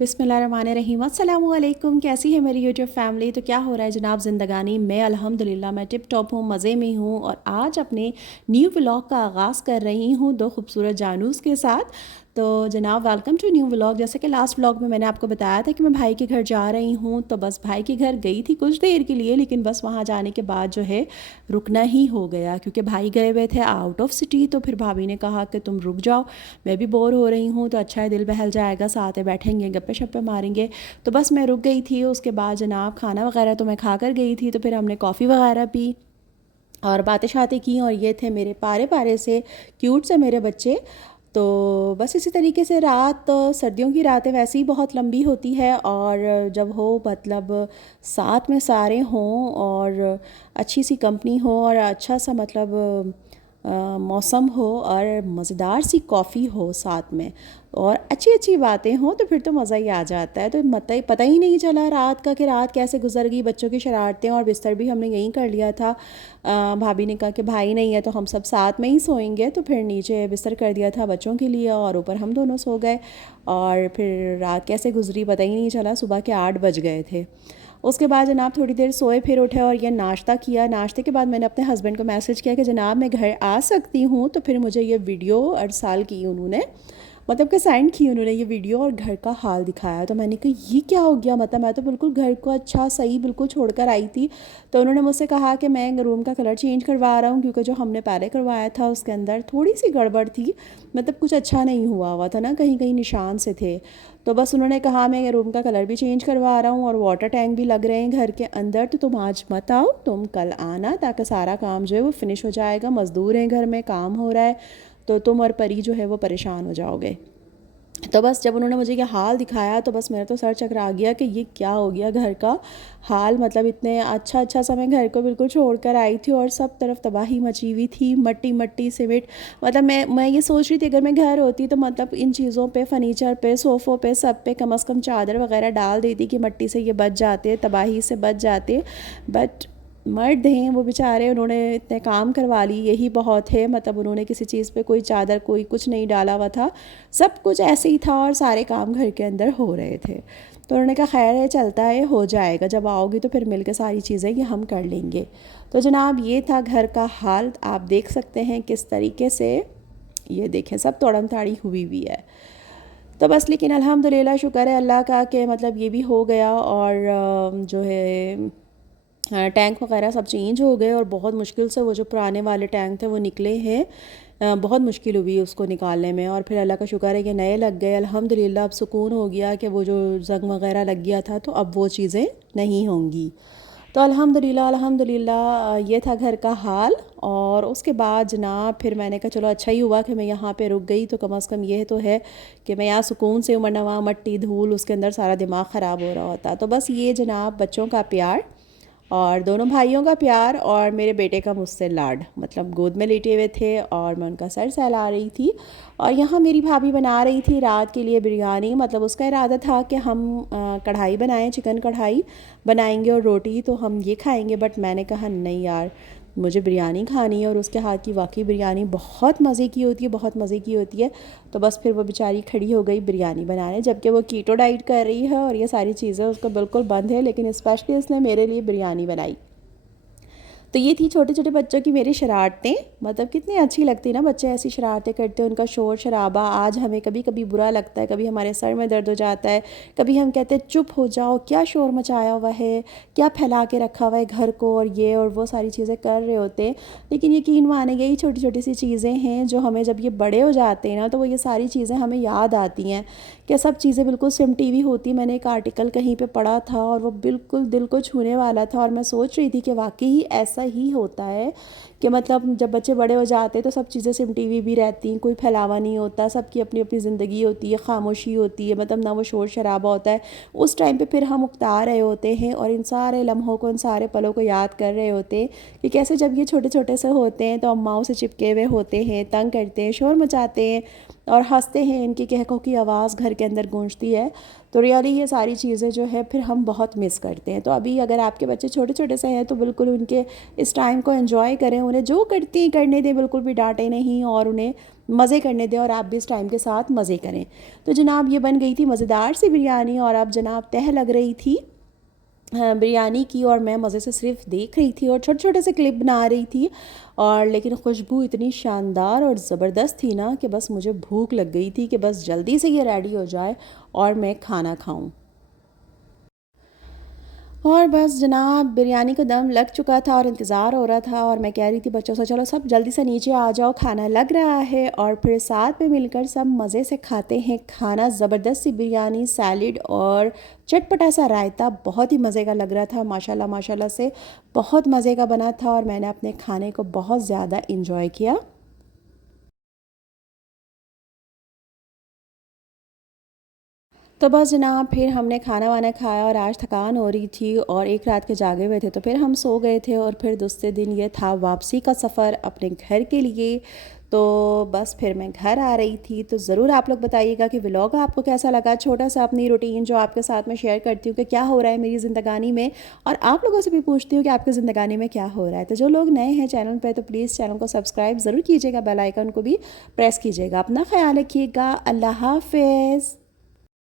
बिस्मिल्लाहिर्रहमानिर्रहीम अस्सलामुअलैकुम। कैसी है मेरी यूट्यूब फैमिली। तो क्या हो रहा है जनाब ज़िंदगानी में। अल्हम्दुलिल्लाह मैं टिप टॉप हूँ, मज़े में हूँ और आज अपने न्यू व्लॉग का आगाज़ कर रही हूँ दो खूबसूरत जानूस के साथ। तो जनाब वेलकम टू न्यू व्लॉग। जैसे कि लास्ट व्लॉग में मैंने आपको बताया था कि मैं भाई के घर जा रही हूँ, तो बस भाई के घर गई थी कुछ देर के लिए, लेकिन बस वहाँ जाने के बाद जो है रुकना ही हो गया क्योंकि भाई गए हुए थे आउट ऑफ सिटी। तो फिर भाभी ने कहा कि तुम रुक जाओ, मैं भी बोर हो रही हूँ, तो अच्छा है दिल बहल जाएगा, साथ में बैठेंगे गप्पे शप्पे मारेंगे। तो बस मैं रुक गई थी। उसके बाद जनाब खाना वगैरह तो मैं खा कर गई थी, तो फिर हमने कॉफ़ी वगैरह पी और बातें शातें की। और ये थे मेरे पारे पारे से क्यूट से मेरे बच्चे। तो बस इसी तरीके से रात, सर्दियों की रातें वैसे ही बहुत लंबी होती है, और जब हो मतलब साथ में सारे हों और अच्छी सी कंपनी हो और अच्छा सा मतलब मौसम हो और मज़ेदार सी कॉफ़ी हो साथ में और अच्छी अच्छी बातें हों, तो फिर तो मज़ा ही आ जाता है। तो पता ही नहीं चला रात का कि रात कैसे गुजर गई। बच्चों की शरारतें, और बिस्तर भी हमने यहीं कर लिया था। भाभी ने कहा कि भाई नहीं है तो हम सब साथ में ही सोएंगे, तो फिर नीचे बिस्तर कर दिया था बच्चों के लिए और ऊपर हम दोनों सो गए। और फिर रात कैसे गुजरी पता ही नहीं चला, सुबह के 8 बज गए थे। उसके बाद जनाब थोड़ी देर सोए, फिर उठे और ये नाश्ता किया। नाश्ते के बाद मैंने अपने हस्बैंड को मैसेज किया कि जनाब मैं घर आ सकती हूँ। तो फिर मुझे ये वीडियो अरसाल की उन्होंने, मतलब कि सेंड की उन्होंने ये वीडियो और घर का हाल दिखाया। तो मैंने कहा ये क्या हो गया, मतलब मैं तो बिल्कुल घर को अच्छा सही बिल्कुल छोड़कर आई थी। तो उन्होंने मुझसे कहा कि मैं रूम का कलर चेंज करवा रहा हूँ क्योंकि जो हमने पहले करवाया था उसके अंदर थोड़ी सी गड़बड़ थी, मतलब कुछ अच्छा नहीं हुआ था ना, कहीं कहीं निशान से थे। तो बस उन्होंने कहा मैं रूम का कलर भी चेंज करवा रहा हूँ और वाटर टैंक भी लग रहे हैं घर के अंदर, तो तुम आज मत आओ, तुम कल आना, ताकि सारा काम जो है वो फिनिश हो जाएगा। मज़दूर हैं घर में, काम हो रहा है, तो तुम और परी जो है वो परेशान हो जाओगे। तो बस जब उन्होंने मुझे ये हाल दिखाया तो बस मेरा तो सर चकरा गया कि ये क्या हो गया घर का हाल। मतलब इतने अच्छा अच्छा सा मैं घर को बिल्कुल छोड़ कर आई थी और सब तरफ तबाही मची हुई थी, मट्टी मट्टी सीमेंट। मतलब मैं ये सोच रही थी अगर मैं घर होती तो मतलब इन चीज़ों पे, फर्नीचर पे, सोफ़ों पे, सब पे कम से कम चादर वगैरह डाल देती कि मट्टी से ये बच जाते, तबाही से बच जाते। बट मर्द हैं वो बेचारे, उन्होंने इतने काम करवा ली, यही बहुत है। मतलब उन्होंने किसी चीज़ पे कोई चादर कोई कुछ नहीं डाला हुआ था, सब कुछ ऐसे ही था और सारे काम घर के अंदर हो रहे थे। तो उन्होंने कहा खैर है, चलता है, हो जाएगा, जब आओगी तो फिर मिलकर सारी चीज़ें ये हम कर लेंगे। तो जनाब ये था घर का हाल, आप देख सकते हैं किस तरीके से, ये देखें सब तोड़म ताड़ी हुई हुई है। तो बस लेकिन अल्हम्दुलिल्लाह शुक्र है अल्लाह का कि मतलब ये भी हो गया। और जो है टैंक वगैरह सब चेंज हो गए और बहुत मुश्किल से वो जो पुराने वाले टैंक थे वो निकले हैं। बहुत मुश्किल हुई उसको निकालने में, और फिर अल्लाह का शुक्र है कि नए लग गए अल्हम्दुलिल्लाह। अब सुकून हो गया कि वो जो ज़ंग वगैरह लग गया था तो अब वो चीज़ें नहीं होंगी। तो अल्हम्दुलिल्लाह अल्हम्दुलिल्लाह ये था घर का हाल। और उसके बाद जनाब फिर मैंने कहा चलो अच्छा ही हुआ कि मैं यहाँ पे रुक गई, तो कम से कम ये तो है कि मैं यहाँ सुकून से, वरना वहाँ मट्टी धूल उसके अंदर सारा दिमाग ख़राब हो रहा होता। तो बस ये जनाब बच्चों का प्यार और दोनों भाइयों का प्यार और मेरे बेटे का मुझसे लाड, मतलब गोद में लेटे हुए थे और मैं उनका सर सहला रही थी। और यहाँ मेरी भाभी बना रही थी रात के लिए बिरयानी। मतलब उसका इरादा था कि हम कढ़ाई बनाएं, चिकन कढ़ाई बनाएंगे और रोटी तो हम ये खाएंगे। बट मैंने कहा नहीं यार, मुझे बिरयानी खानी है, और उसके हाथ की वाकई बिरयानी बहुत मज़े की होती है, बहुत मज़े की होती है। तो बस फिर वो बेचारी खड़ी हो गई बिरयानी बनाने, जबकि वो कीटो डाइट कर रही है और ये सारी चीज़ें उसको बिल्कुल बंद है, लेकिन स्पेशली उसने मेरे लिए बिरयानी बनाई। तो ये थी छोटे छोटे बच्चों की मेरी शरारतें। मतलब कितनी अच्छी लगती ना बच्चे ऐसी शरारतें करते हैं, उनका शोर शराबा। आज हमें कभी कभी बुरा लगता है, कभी हमारे सर में दर्द हो जाता है, कभी हम कहते हैं चुप हो जाओ, क्या शोर मचाया हुआ है, क्या फैला के रखा हुआ है घर को, और ये और वो सारी चीज़ें कर रहे होते हैं। लेकिन यकीन माने यही छोटी छोटी सी चीज़ें हैं जो हमें जब ये बड़े हो जाते हैं ना, तो वो ये सारी चीज़ें हमें याद आती हैं कि सब चीज़ें बिल्कुल सिमटी हुई होती। मैंने एक आर्टिकल कहीं पे पढ़ा था और वो बिल्कुल दिल को छूने वाला था, और मैं सोच रही थी कि वाकई ही ऐसा ही होता है कि मतलब जब बच्चे बड़े हो जाते हैं तो सब चीज़ें सिमटी हुई भी रहती हैं, कोई फैलावा नहीं होता, सबकी अपनी अपनी ज़िंदगी होती है, खामोशी होती है, मतलब ना वो शोर शराबा होता है। उस टाइम पे फिर हम उकता रहे होते हैं और इन सारे लम्हों को, इन सारे पलों को याद कर रहे होते हैं कि कैसे जब ये छोटे छोटे से होते हैं तो अम्माओं से चिपके हुए होते हैं, तंग करते हैं, शोर मचाते हैं और हंसते हैं, इनकी कहकों की आवाज़ घर के अंदर गूंजती है। तो रियली ये सारी चीज़ें जो है फिर हम बहुत मिस करते हैं। तो अभी अगर आपके बच्चे छोटे छोटे से हैं तो बिल्कुल उनके इस टाइम को एंजॉय करें, उन्हें जो करती हैं करने दें, बिल्कुल भी डांटें नहीं और उन्हें मज़े करने दें और आप भी इस टाइम के साथ मज़े करें। तो जनाब ये बन गई थी मज़ेदार सी बिरयानी और अब जनाब तह लग रही थी बिरयानी की और मैं मज़े से सिर्फ देख रही थी और छोटे छोटे से क्लिप बना रही थी। और लेकिन खुशबू इतनी शानदार और ज़बरदस्त थी ना कि बस मुझे भूख लग गई थी कि बस जल्दी से ये रेडी हो जाए और मैं खाना खाऊं। और बस जनाब बिरयानी का दम लग चुका था और इंतज़ार हो रहा था और मैं कह रही थी बच्चों से चलो सब जल्दी से नीचे आ जाओ, खाना लग रहा है। और फिर साथ में मिलकर सब मज़े से खाते हैं खाना। ज़बरदस्त सी बिरयानी, सैलिड और चटपटा सा रायता बहुत ही मज़े का लग रहा था। माशाल्लाह माशाल्लाह से बहुत मज़े का बना था और मैंने अपने खाने को बहुत ज़्यादा इंजॉय किया। तो बस जनाब फिर हमने खाना वाना खाया और आज थकान हो रही थी और एक रात के जागे हुए थे तो फिर हम सो गए थे और फिर दूसरे दिन ये था वापसी का सफ़र अपने घर के लिए। तो बस फिर मैं घर आ रही थी। तो ज़रूर आप लोग बताइएगा कि व्लॉग आपको कैसा लगा, छोटा सा अपनी रूटीन जो आपके साथ में शेयर करती हूँ कि क्या हो रहा है मेरी ज़िंदगानी में और आप लोगों से भी पूछती हूँ कि आपकी ज़िंदगानी में क्या हो रहा है। तो जो लोग नए हैं चैनल पर तो प्लीज़ चैनल को सब्सक्राइब ज़रूर कीजिएगा, बेल आइकन को भी प्रेस कीजिएगा। अपना ख्याल रखिएगा। अल्लाह हाफ़िज़।